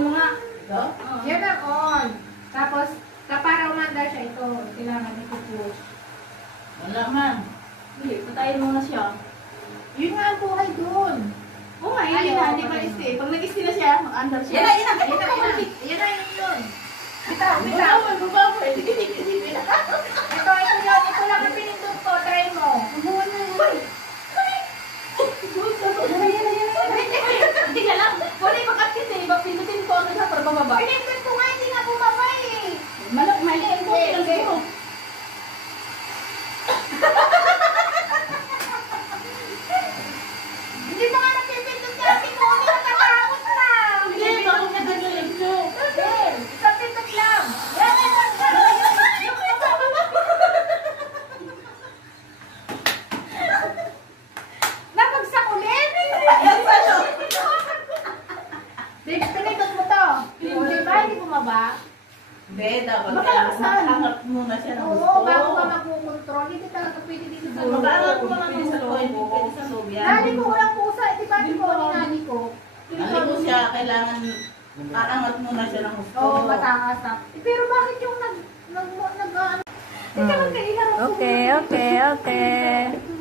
On mo nga. Ito? Yan ang on. Tapos, para umandar siya ito, kailangan ito-push. Wala man. Hindi, patayin mo na siya. Yun nga ang buhay doon. Oo nga, hindi na, hindi pa stay. Pag nag-stay na siya, mag-under siya. Yan na yun. Bitaw. Bababoy. Hindi na. Ito yun. Ito lang ang pinindot ko. Try mo. Hindi ka lang. Wala yung mag-active eh. Pindutin ko ano siya para bababa. Pinindot ko nga, hindi nga bumaba eh. Mali ang ko. Lang siguro. Hindi pa nga napipindot niya. Pinuni, natatakot na. Hindi, bakit na ganyan nyo? Isang pindot lang. Napagsak ulit. Pinindot mo to. Di ba? Hindi bumaba. Hindi, dapat Makalakasan. makaangat muna siya ng gusto. Oo, bago ka magkukontrol. Hindi talaga pwede dito sa loob. Makaangat mo lang ng gusto. Hindi pwede sa loob yan. Nani ko walang pusa. Di ba di ko ni nani ko? Nali ko siya, kailangan aangat muna siya ng gusto. Oo, mataas na. Pero bakit yung Okay.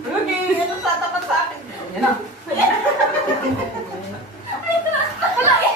Okay, ano tatapat sa akin? Yan na. Wala eh.